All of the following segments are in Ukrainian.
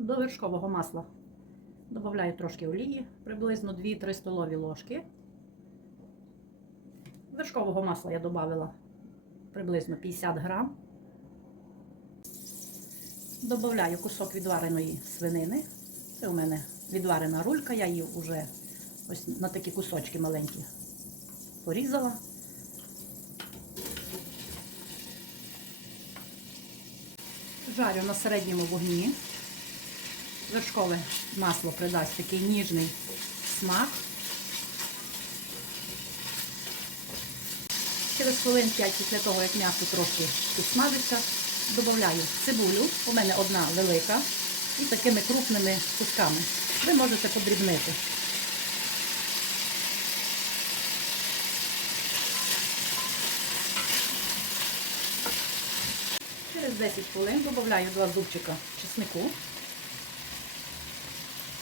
До вершкового масла додаю трошки олії, приблизно 2-3 столові ложки. Вершкового масла я додала приблизно 50 грам. Добавляю кусок відвареної свинини. Це у мене відварена рулька, я її вже ось на такі кусочки маленькі порізала. Жарю на середньому вогні. Вершкове масло придасть такий ніжний смак. Через хвилин 5 після того, як м'ясо трошки підсмажиться, додаю цибулю. У мене одна велика і такими крупними кусками. Ви можете подрібнити. Через 10 хвилин додаю два зубчика чеснику.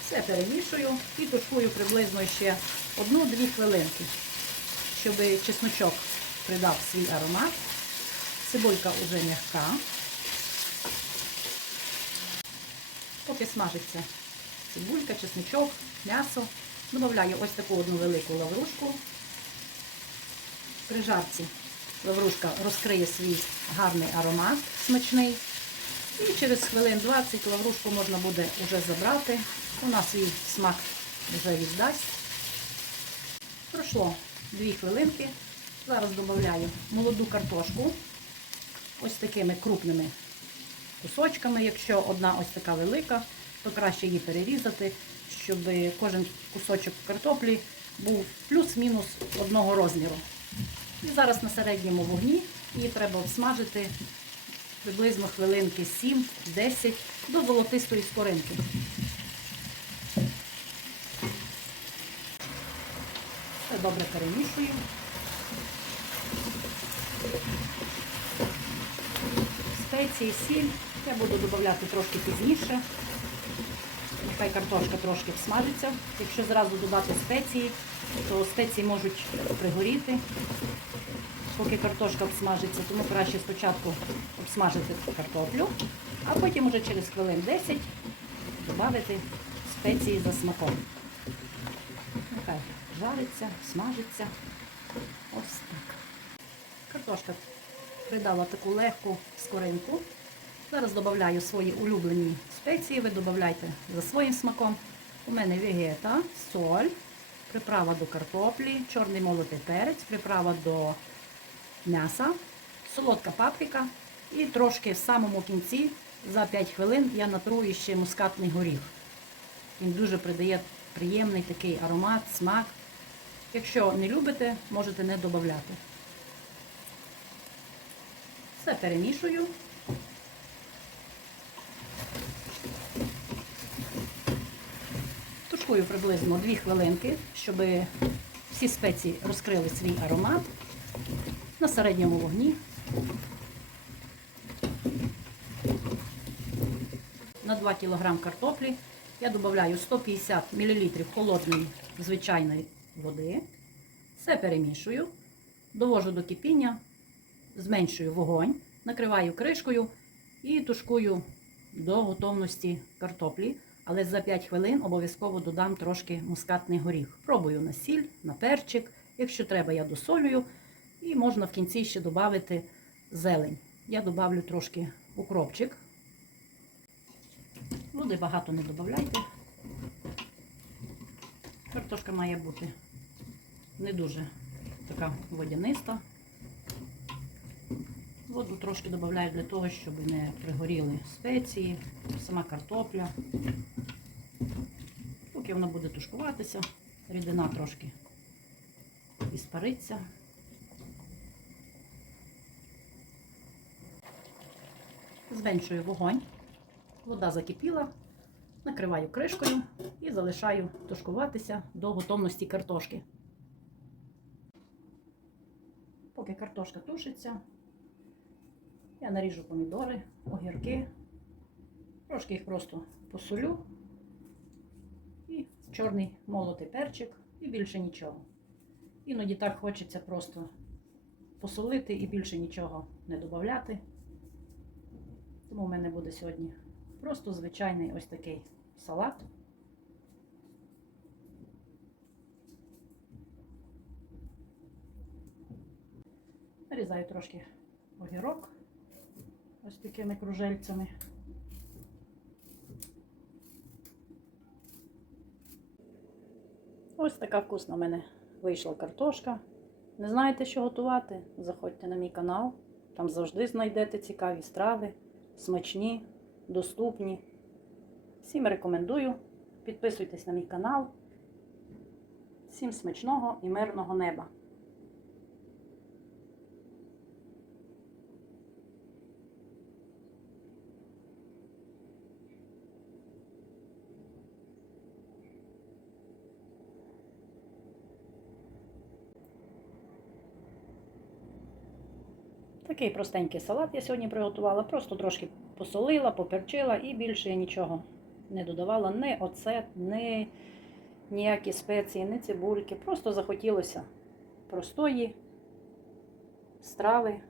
Все перемішую і тушкую приблизно ще 1-2 хвилинки, щоб чесночок придав свій аромат. Цибулька вже м'яка. Поки смажиться цибулька, чесничок, м'ясо. Додаю ось таку одну велику лаврушку. При жарці лаврушка розкриє свій гарний аромат смачний. І через хвилин 20 лаврушку можна буде вже забрати. Вона свій смак вже віддасть. Пройшло 2 хвилинки. Зараз додаю молоду картошку ось такими крупними кусочками. Якщо одна ось така велика, то краще її перерізати, щоб кожен кусочок картоплі був плюс-мінус одного розміру. І зараз на середньому вогні її треба обсмажити приблизно хвилинки 7-10 до золотистої скоринки. Все добре перемішую. Спеції, сіль я буду додати трошки пізніше. Нехай картошка трошки всмажиться. Якщо зразу додати спеції, то спеції можуть пригоріти, поки картошка обсмажиться, тому краще спочатку обсмажити картоплю, а потім вже через хвилин 10 додати спеції за смаком. Нехай жариться, смажиться. Ось так. Картошка придала таку легку скоринку. Зараз додаю свої улюблені спеції, ви додавайте за своїм смаком. У мене вегета, соль, приправа до картоплі, чорний молотий перець, приправа до м'яса, солодка паприка і трошки в самому кінці за 5 хвилин я натрую ще мускатний горіх. Він дуже придає приємний такий аромат, смак. Якщо не любите, можете не додати. Все перемішую. Тушкую приблизно 2 хвилинки, щоб всі спеції розкрили свій аромат на середньому вогні. На 2 кг картоплі я додаю 150 мл холодної звичайної води. Все перемішую, довожу до кипіння, зменшую вогонь, накриваю кришкою і тушкую до готовності картоплі. Але за 5 хвилин обов'язково додам трошки мускатний горіх. Пробую на сіль, на перчик. Якщо треба, я досолюю. І можна в кінці ще додати зелень. Я додавлю трошки укропчик. Води багато не додавайте. Картошка має бути не дуже така водяниста. Воду трошки додаю для того, щоб не пригоріли спеції, сама картопля. Поки вона буде тушкуватися, рідина трошки іспариться. Зменшую вогонь, вода закипіла, накриваю кришкою і залишаю тушкуватися до готовності картошки. Поки картошка тушиться, я наріжу помідори, огірки, трошки їх просто посолю і чорний молотий перчик і більше нічого. Іноді так хочеться просто посолити і більше нічого не додати. Тому в мене буде сьогодні Просто звичайний ось такий салат. Нарізаю трошки огірок ось такими кружельцями. Ось така вкусна в мене вийшла картошка. Не знаєте, що готувати? Заходьте на мій канал. Там завжди знайдете цікаві страви, смачні, доступні. Всім рекомендую. Підписуйтесь на мій канал. Всім смачного і мирного неба! Такий простенький салат я сьогодні приготувала. Просто трошки посолила, поперчила і більше я нічого не додавала. Ні оцет, ні ніякі спеції, ні цибульки. Просто захотілося простої страви